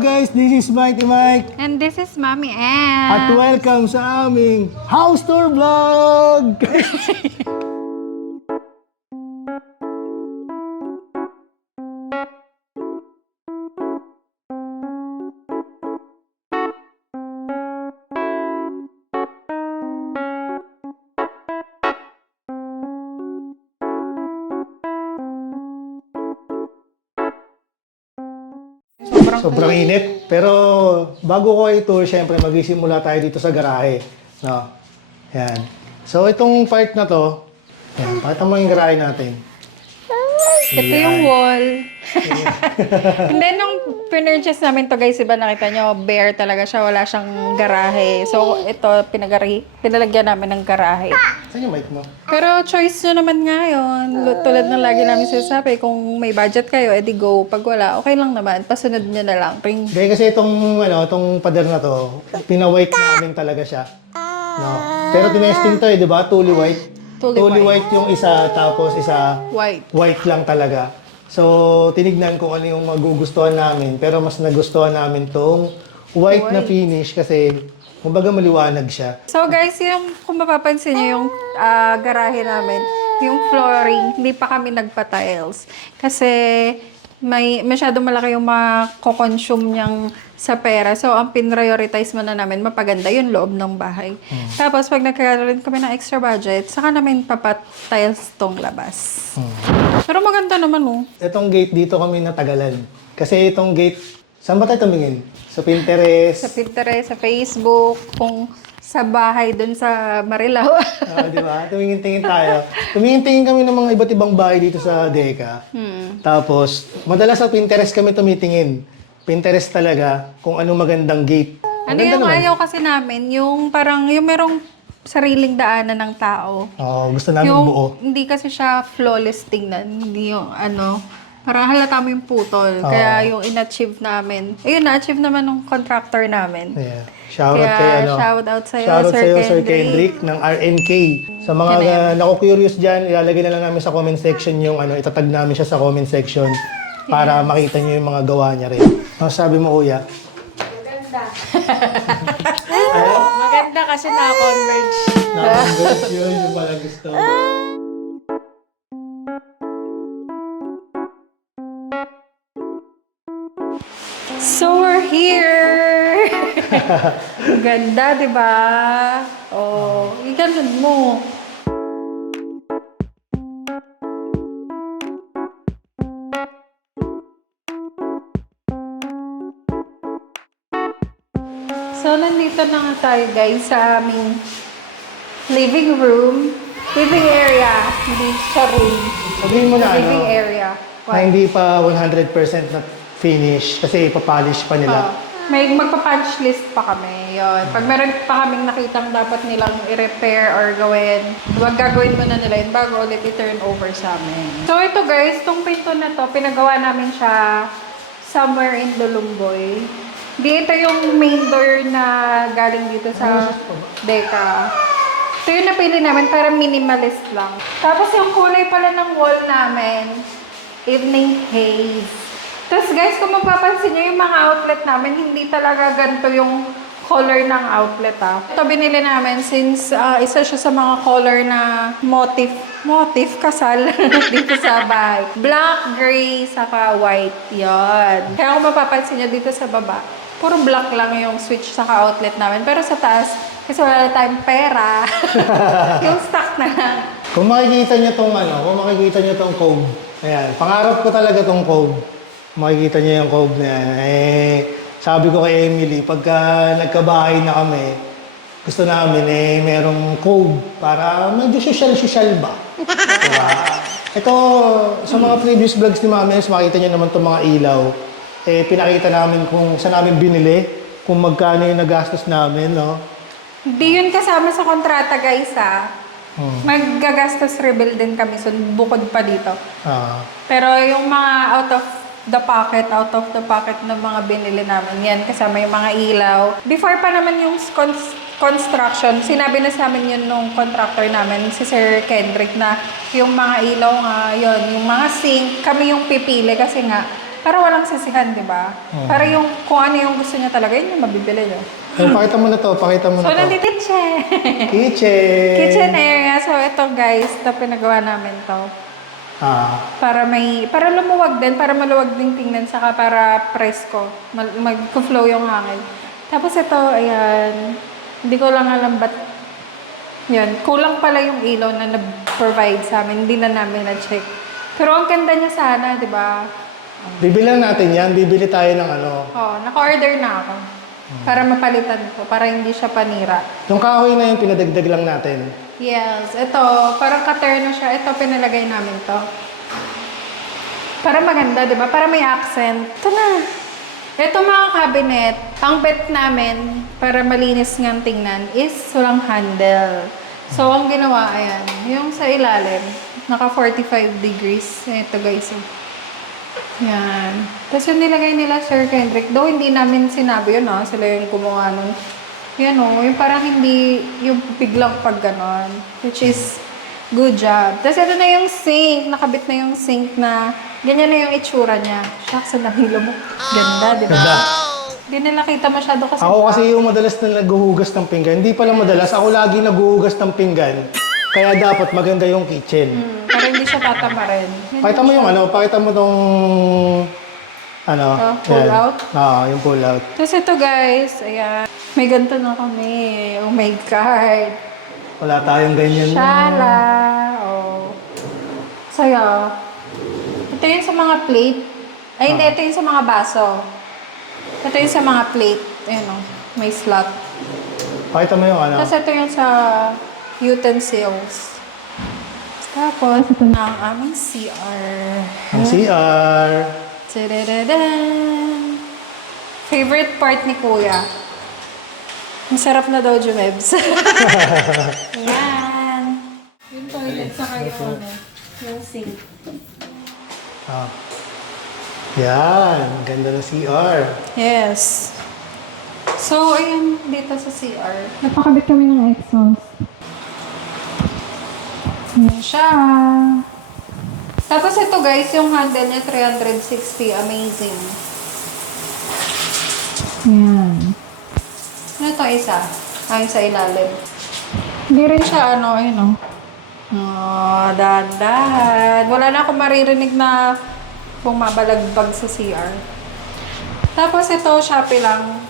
guys, this is Mighty Mike. And this is Mommy At Ann. welcome sa aming house tour vlog! Sobrang, init. Pero bago ko i-tour, syempre magsisimula tayo dito sa garahe. No? Yan. So itong part na to, yan, pakita mo yung garahe natin. Ito yung wall. Then, nung pinurchase namin to guys, iba nakita nyo, bare talaga siya. Wala siyang garahe. So, ito, pinagari, pinalagyan namin ng garahe. Saan yung mic mo? Pero choice nyo naman ngayon. Lu- Tulad ng lagi namin sinasabi, kung may budget kayo, edi go. Pag wala, okay lang naman. Pasunod nyo na lang. Ring. Hindi kasi itong, ano, itong pader na to, pina-white namin talaga siya. No? Pero tinesting to eh, di ba? Tully white. Tully white yung isa, tapos isa White. white lang talaga. So, tinignan kung ano yung magugustuhan namin. Pero mas nagustuhan namin tong white, na finish kasi kumbaga maliwanag siya. So guys, yung kung mapapansin niyo yung ah, garahe namin, yung flooring, hindi pa kami nagpa-tiles. Kasi may masyado malaki yung mako-consume niyang sa pera. So, ang pin-prioritize muna namin, mapaganda yung loob ng bahay. Tapos, pag nagkakaroon kami ng extra budget, saka namin papat-tiles tong labas. Pero maganda naman, oh. Itong gate dito kami natagalan. Kasi itong gate, saan ba tayo tumingin? Sa Pinterest. Sa Pinterest, sa Facebook, kung sa bahay dun sa Marilao. Ah, di ba? Tumingin-tingin tayo. Tumingin-tingin kami ng mga iba't ibang bahay dito sa Deca. Tapos, madalas sa Pinterest kami tumitingin. Pinterest talaga kung anong magandang gate. Ano Maganda yung naman. ayaw kasi namin? Yung parang, yung merong sariling daanan ng tao. Oo, gusto namin yung, buo. hindi kasi siya flawless tingnan. Hindi yung ano, parang halata mo yung putol. Kaya yung in-achieve namin, ayun, na-achieve naman ng contractor namin. Yeah. Shoutout Kaya kay ano. shout out sa'yo, Shoutout Sir sa'yo, Sir Kendrick. Kendrick ng RNK. Sa mga uh, naku-curious dyan, ilalagay na lang namin sa comment section yung ano, itatag namin siya sa comment section para makita niyo yung mga gawa niya rin. Ano sabi mo, Kuya? Maganda kasi na-converge. Nakakagos yun, yung pala gusto. So we're here! Ang Ganda, di ba? Oh, iganod mo. Nandito na nga tayo guys sa aming living room. Living area. Hindi siya room. Sabihin mo na ano, Living area. na hindi pa 100% na finish kasi ipapolish pa nila. Oh, may magpa-punch list pa kami. Yon. Pag meron pa kaming nakitang dapat nilang i-repair or gawin, huwag gagawin muna nila yun bago ulit i-turn over sa amin. So ito guys, tong pinto na to, pinagawa namin siya somewhere in Dolumboy. Dito yung main door na galing dito sa Deca. Ito yung napili namin para minimalist lang. Tapos yung kulay pala ng wall namin, evening haze. Tapos guys, kung mapapansin nyo yung mga outlet namin, hindi talaga ganito yung color ng outlet ah. Ito binili namin since ah, isa siya sa mga color na motif, motif kasal dito sa bahay. Black, gray, saka white. Yon. Kaya kung mapapansin nyo dito sa baba, puro black lang yung switch saka outlet namin. Pero sa taas, kasi wala na tayong pera, yung stock na lang. Kung makikita niyo tong ano, kung makikita niyo tong cove, ayan, pangarap ko talaga tong cove. Makikita niyo yung cove na yan. Eh, sabi ko kay Emily, pagka nagkabahay na kami, gusto namin eh, merong cove para medyo social-social ba? Diba? Ito, sa mga previous vlogs ni Mami, makita niyo naman itong mga ilaw. Eh, pinakita namin kung saan namin binili, kung magkano yung nagastos namin, no? Hindi yun kasama sa kontrata guys ah. Hmm. Maggagastos rebuild din kami so bukod pa dito. Ah. Pero yung mga out of the pocket, out of the pocket ng mga binili namin, yan kasama yung mga ilaw. Before pa naman yung cons- construction, sinabi na sa amin yun nung contractor namin, si Sir Kendrick, na yung mga ilaw nga, yun, yung mga sink, kami yung pipili kasi nga, para walang sisihan, di ba? Para yung kung ano yung gusto niya talaga, yun yung mabibili niyo. Eh, pakita mo na to, pakita mo So, na to. nandito kitchen. Kitchen! kitchen area. So, ito guys, ito pinagawa namin to. Ah, Para may, para lumuwag din, para maluwag din tingnan, saka para presko, mal- mag-flow yung hangin. Tapos ito, ayan, hindi ko lang alam ba't, yan, kulang pala yung ilaw na nag-provide sa amin, hindi na namin na-check. Pero ang ganda niya sana, di ba? Bibilang natin yan. Bibili tayo ng ano. Oh, naka-order na ako. Para mapalitan ko, para hindi siya panira. Yung kahoy na yun, pinadagdag lang natin. Yes, ito, parang katerno siya. Ito, pinalagay namin to. Para maganda, di ba? Para may accent. Ito na. Ito mga cabinet, ang bet namin, para malinis nga tingnan, is walang handle. So, ang ginawa, ayan, yung sa ilalim, naka 45 degrees. Ito guys, oh. Yan. Tapos yung nilagay nila, Sir Kendrick, though hindi namin sinabi yun, ha? Sila yung gumawa nun. Yan o, yung parang hindi, yung biglang pag ganon. Which is, good job. Tapos ito na yung sink, nakabit na yung sink na, ganyan na yung itsura niya. Shucks, ang hilo mo. Ganda, di ba? Ganda. Hindi nila kita masyado kasi. Ako kasi yung madalas na naghuhugas ng pinggan. Hindi pala madalas, ako lagi naghuhugas ng pinggan. Kaya dapat maganda yung kitchen. Hmm, para hindi siya tatama rin. Pakita mo yung ano, pakita mo tong ano, Oh, pull yan. out? Oo, yung pull out. Tapos ito guys, ayan. May ganito na kami. Oh my God. Wala tayong ganyan. Shala. Oh. Saya. Ito yung sa mga plate. Ay, hindi. Ito yung sa mga baso. Ito yung sa mga plate. Ayan o. May slot. Pakita mo yung ano. Tapos ito yung sa utensils. Tapos, ito na ang aming CR. Ang CR. Tadadadan. Favorite part ni Kuya. Masarap na daw, Jumebs. Yan. Yung toilet sa kayo, ano, yung sink. Ah. Yan, ganda ng CR. Yes. So, ayun, dito sa CR. Napakabit kami ng exhaust. Yan siya. Tapos ito guys, yung handle niya 360. Amazing. Yan. Ano ito isa? Ay, sa ilalim. Hindi rin siya ano, ayun o. Oh, dahan-dahan. Wala na akong maririnig na bumabalagbag sa CR. Tapos ito, Shopee lang.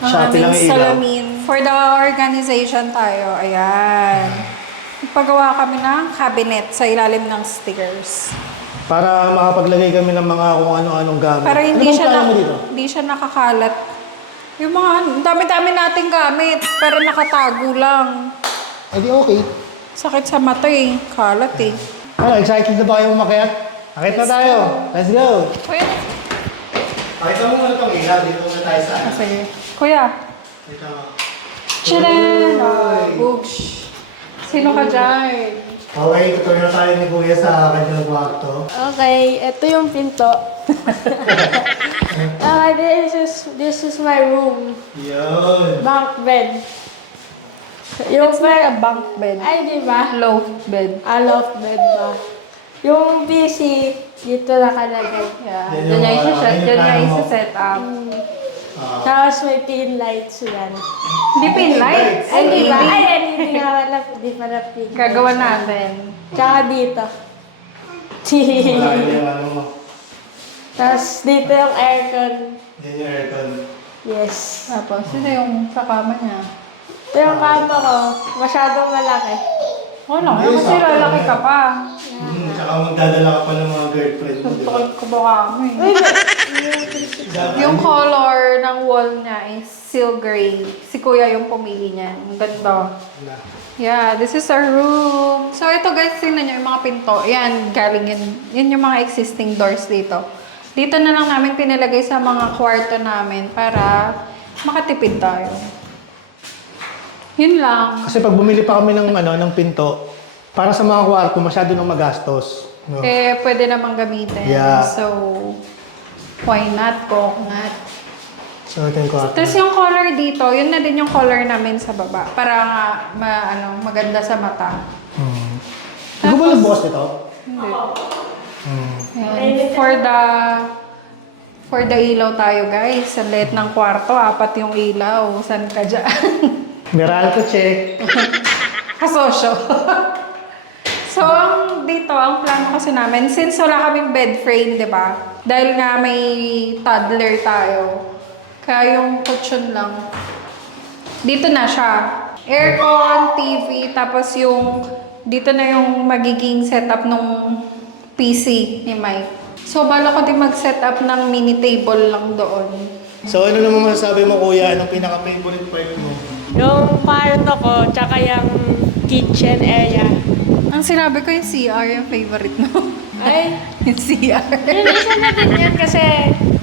Ang Shopee lang aming ilaw. salamin. For the organization tayo, ayan. Pagawa kami ng cabinet sa ilalim ng stickers. Para makapaglagay kami ng mga kung ano-anong gamit. Para hindi ano siya na, mo dito? hindi siya nakakalat. Yung mga dami-dami nating gamit, pero nakatago lang. Eh di okay. Sakit sa mata eh. Kalat eh. Ano, excited na ba kayo umakyat? Akit na tayo. Let's go. Kuya, Pakita mo muna itong ilaw. Dito muna tayo sa ano. sige. Kuya, Ito. Chilen! Oh, books. Sino ka dyan? Okay, tutuloy na tayo ni Kuya sa kanyang kwarto. Okay, ito yung pinto. okay, this is this is my room. Yun. Bunk bed. Yung It's like a bunk bed. ay di ba? Loft bed. A loft bed ba? Yung PC dito nakalagay. Yeah. Yan Diyan yung ano, isa-set, yan yung niya plano mo. up. Ah. Tapos may pin lights yan. Hindi pin light. Ay, di ba? Ay, hindi nga wala. Di pa na pin lights. Gagawa natin. Tsaka dito. Wala yun yung ano mo. Tapos dito yung aircon. Yan yung aircon. Yes. Tapos, ito yung sa kama niya. Ito yung kama ko. Masyadong malaki. Oh, no. Ayos, Kasi sakto lalaki lang. ka pa. Hmm, tsaka magdadala ka pa ng mga girlfriend mo, di ba? Tukol ko ba kami? Yung color ng wall niya is seal gray. Si kuya yung pumili niya. Ang ganda. Yeah, this is our room. So, ito guys, tingnan nyo yung mga pinto. Yan, galing yan. Yan yung mga existing doors dito. Dito na lang namin pinalagay sa mga kwarto namin para makatipid tayo. Yun lang. Kasi pag bumili pa kami ng ano ng pinto, para sa mga kwarto masyado nang magastos. No? Eh, pwede namang gamitin. Yeah. So, why not? Coke not. So ito yung kwarto. Tapos yung color dito, yun na din yung color namin sa baba. Para nga, ma, ano, maganda sa mata. Hmm. Hindi ko ba nagbukas ito? Hindi. Hmm. Ayan. For the for the ilaw tayo guys. Sa liit ng kwarto, apat yung ilaw. San ka dyan? Meralco check. Kasosyo. so, ang dito, ang plano kasi namin, since wala kaming bed frame, di ba? Dahil nga may toddler tayo, kaya yung kutsyon lang, dito na siya. Aircon, TV, tapos yung, dito na yung magiging setup nung PC ni Mike. So, bala ko din mag-setup ng mini table lang doon. So ano naman masasabi mo kuya? Anong pinaka-favorite part mo? Yung kwarto ko, tsaka yung kitchen area. Ang sinabi ko yung CR, yung favorite mo. Ay, yung CR. nilisa na din yan kasi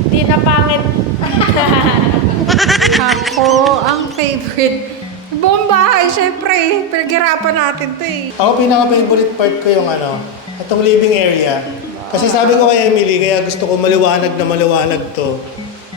di na pangit. Ako, ang favorite. Buong bahay, syempre. Pinaghirapan natin to eh. Ako pinaka-favorite part ko yung ano, itong living area. Kasi sabi ko kay Emily, kaya gusto ko maliwanag na maliwanag to.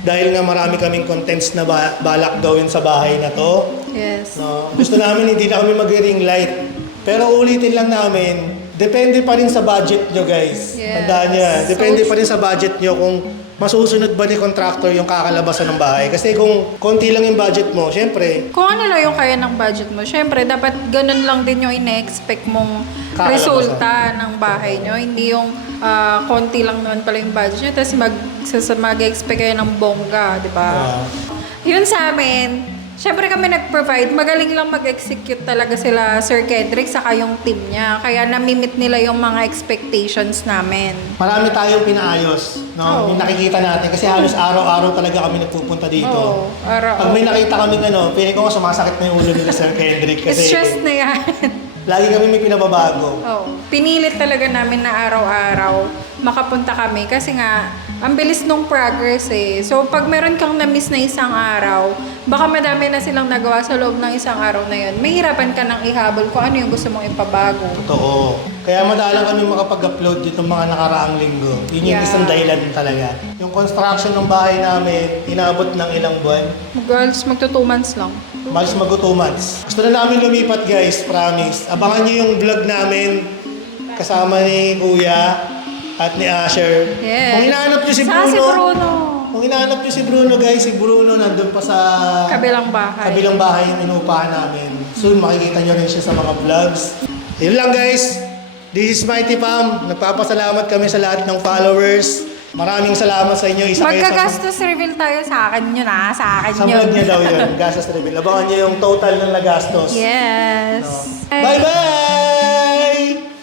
Dahil nga marami kaming contents na ba- balak gawin sa bahay na to. Yes. No, gusto namin hindi na kami mag-ring light. Pero ulitin lang namin, depende pa rin sa budget nyo guys. Yes. Tandaan nyo. Depende So- pa rin sa budget nyo kung masusunod ba ni contractor yung kakalabasan ng bahay. Kasi kung konti lang yung budget mo, syempre, Kung ano lang yung kaya ng budget mo, syempre, dapat ganun lang din yung ine-expect mong Kakalabasan. resulta ng bahay nyo. Hindi yung ah, konti lang naman pala yung budget nyo, tapos mag, mag-expect kayo ng bongga, di ba? ah, Yun sa amin, syempre kami nag-provide, magaling lang mag-execute talaga sila Sir Kendrick saka yung team niya. Kaya namimit nila yung mga expectations namin. marami tayong pinaayos. No? Oo. Yung nakikita natin. Kasi halos araw-araw talaga kami nagpupunta dito. Oo, araw. Pag may nakita kami ano, piling ko nga sumasakit na yung ulo nila Sir Kendrick. Kasi Stress na yan. lagi kami may pinababago. Oo. Pinilit talaga namin na araw-araw makapunta kami kasi nga ang bilis nung progress eh. So pag meron kang na-miss na isang araw, baka madami na silang nagawa sa loob ng isang araw na yun. Mahirapan ka nang ihabol kung ano yung gusto mong ipabago. Totoo. Kaya madalang kami makapag-upload dito mga nakaraang linggo. Yun yung Yeah. isang dahilan talaga. Yung construction ng bahay namin, inabot ng ilang buwan. Girls, magto two months lang. Malis mag two months. Gusto na namin lumipat guys, promise. Abangan nyo yung vlog namin kasama ni Kuya at ni Asher. Yes. Kung hinahanap nyo si Saan Bruno, si Bruno? kung hinahanap nyo si Bruno guys, si Bruno nandun pa sa Kabilang bahay. kabilang bahay yung inuupahan namin. Soon makikita nyo rin siya sa mga vlogs. Yun lang guys. This is Mighty Pam. Nagpapasalamat kami sa lahat ng followers. Maraming salamat sa inyo. Isa kayo sa, Magkagastos reveal tayo sa akin yun ah. Sa akin sa yun. vlog niya daw yun. Gastos reveal. Abangan nyo yung total ng nagastos. Yes. Bye-bye!